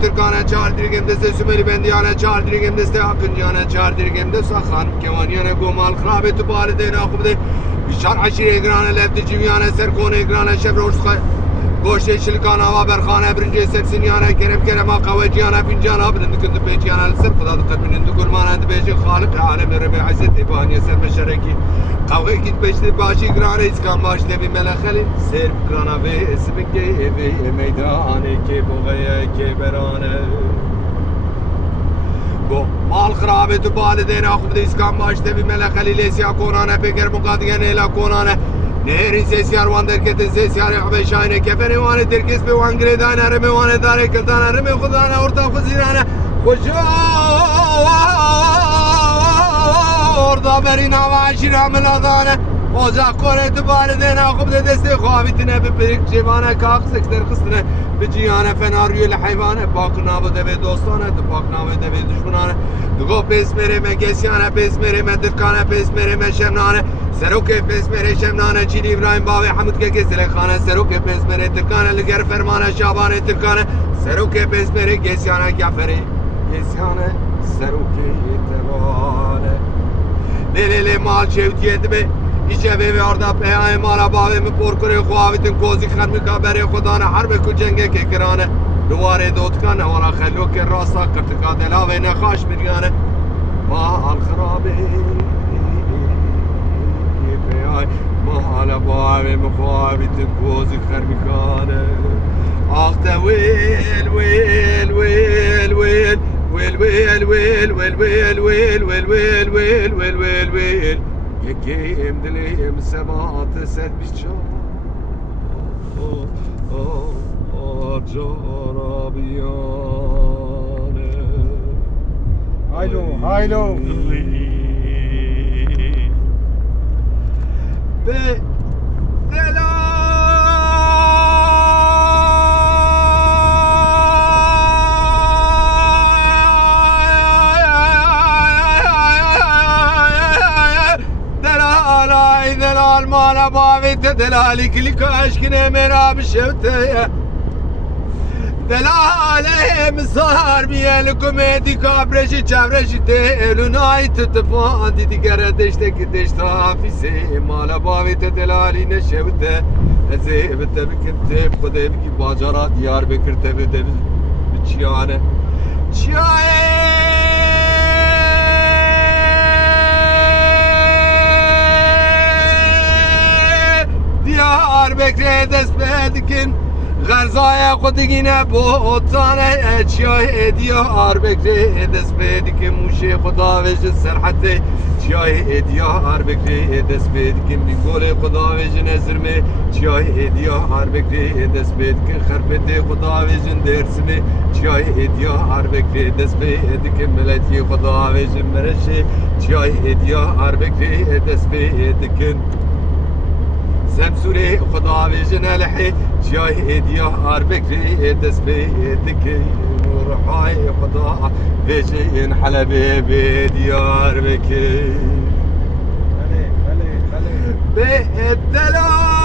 Türkane çardirgem deste Sümeli bendiyane çardirgem deste Akıncane çardirgem deste Khanım kemaniyane gomal khrabeti balideyne akıbde Bişar aşire egrane lefti civiyane serkone egrane şevrorskay Goşte şilkana hava berkhane birinci sersin yana kerem kerema kavaciyana fincana bilindi kündü peyciyana sır kudadı kalbinin gülmana dibeci Khalik alemleri be Hazreti İbaniye serme şereki Kavga git beşli başı grane iskan başta bir melekeli Serb grana ve esmi ve meydane ke boğaya ke berane Go mal khrabeti balideyne akıbde iskan başta bir melekeli lesya konane peker mukadiyen ela konane Nehrin ses yarvan derketin ses yarı habeşayne kefeni vane terkes be van gredane arame vane dare kıldan arame khudane orta khuzirane Koca orada berina vaşira meladane Ocak koreti balideyne akıbde deste khavitine bir birik cevane kalksak der kıstine bir cihane fenariyel hayvane bakna bu deve dostane bakna bu deve düşmanane Dugo pesmereme gesyane pesmereme dırkane pesmereme şemnane Seroke pesmere şemnane Çili İbrahim Bavi Hamid ke kesile khane Seroke pesmere tıkane liger fermane şabane tıkane Seroke pesmere gesyane gaferi gesyane Seroke tevane Lelele mal çevdiyeti be İçebe ve orada peyay mala bavi mi porkure kuavitin kozi khanmi kabere khudane harbe ku cenge ke kirane Duvare dotkane wala khalluk ke rasa kırtıka dela ve nekhaş miryane Ma al kharabi Mahala bavi mi kuavitin kozi khanmi kane Akte wil wil wil wil Wil wil wil wil wil wil wil wil wil wil wil wil Yekim dilim sebat setmiş çağ Carabiyane Haylo, haylo. Be delal mala bavete delali kilik aşkine merab şevte delale misar biyel komedi kabreşi çevreşi te elunay tıtıfan didi gere deşteki deşte hafise mala bavete delali ne şevte ezebete bikinte kudev ki bacara Diyarbakır tebi debi çiyane çiyaye Diyarbakır'e despedikin Garzaya kudigine botane Çiyay Diyarbakır'e despedikin Muşe kuda vecin serhate Çiyay Diyarbakır'e despedikin Nikole kuda vecin ezirme Çiyay Diyarbakır'e despedikin Kharpete kuda vecin dersimi Çiyay Diyarbakır'e despedikin Meletiye kuda vecin mereşe Çiyay Diyarbakır'e despedikin Semsure Khuda vejin alhi Çiyay Diyarbakır'e despedikin Nurhay Khuda vejin Halebe be Diyarbakır Be delal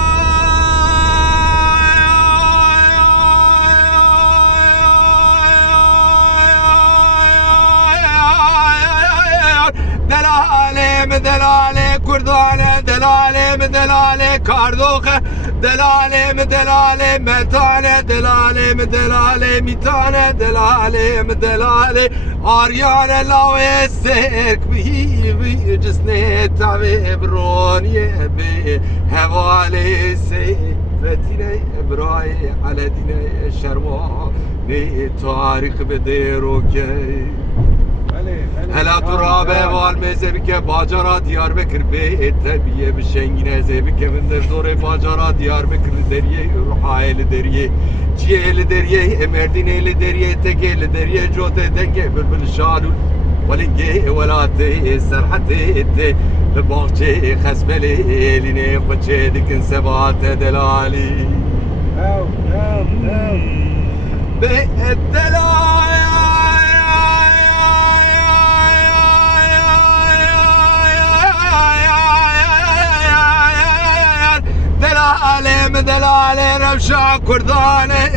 Delale delale kurdane delale delale kardoke delale delale metane delale delale mitane delale delale aryane lave serk bi cisne tave broniye be hevale se vetine ebrai aladine şerva ne tarih bederoke Hela turabe val mezebike bacara Diyarbakır be tabiye bir şengine zebike minder dore bacara Diyarbakır deriye ruhayeli deriye ciyeli deriye emerdineli deriye tekeli deriye jote denge bülbül şalul velinge velate serhate bahçe khasbeli eline koçe dikin sebat delali be delali delale delale revşa kurdane